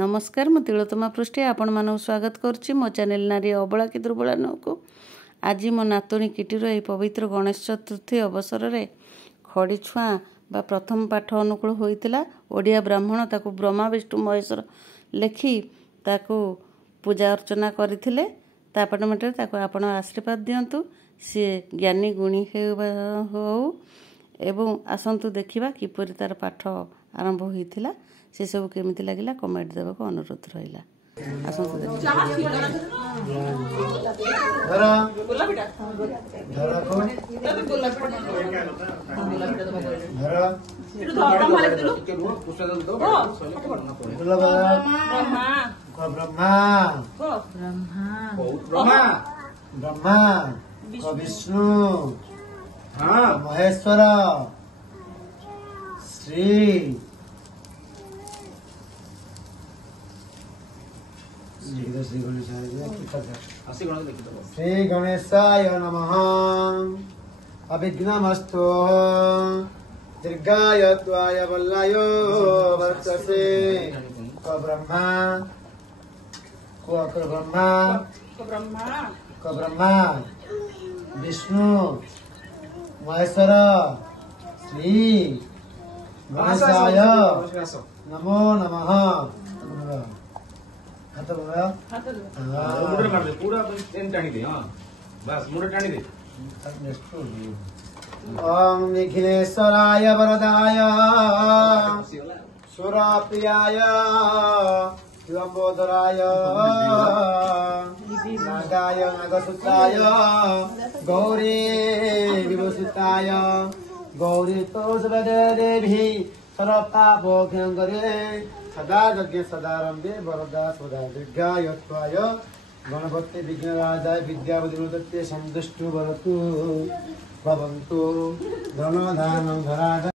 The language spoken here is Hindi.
नमस्कार मु तिलोत्तमा पृष्ठे आपण मानक स्वागत करुच्ची मो चैनल नारी अबला कि दुर्बला को आज मो नातुणी किटीर यह पवित्र गणेश चतुर्थी अवसर में खड़ी छुआ बा प्रथम पाठ अनुकूल होता ओडिया ब्राह्मण ताकू ब्रह्मा विष्णु महेश्वर लेखि ताकू पूजा अर्चना करते तापटमेटे आपण आशीर्वाद दिंतु सी ज्ञानी गुणी हो एवं आसतु देखा किपरि तार पाठ आरंभ होता से सब केमिति लगिला कमेंट देवा को अनुरोध रहिला आसतु ब्रह्मा विष्णु महेश्वर श्री श्री गणेशाय नमः अभिघ्नमस्तु दीर्घाय त्वाय वल्लाय वर्तसे ब्रह्मा ब्रह्मा विष्णु महेश्वर श्री गणेशाय नमो नमः हाथ बोला मुंडे मार दे पूरा चेन टाणी दे हां बस मुंडे टाणी दे ओम निखिलेश्वराय वरदाय सुरप्रियाय लंबोदराय नागाय नागसुताय गौरी विभूषिताय गौरी तोषवदे देवी सर्वपापोक्षयङ्करे सदा यज्ञ सदारंभे वरदा सदा दीर्घाय त्वाय गणपति विघ्नराजाय विद्यावति संतुष्टु भवतु भवन्तु धनधानं धराज।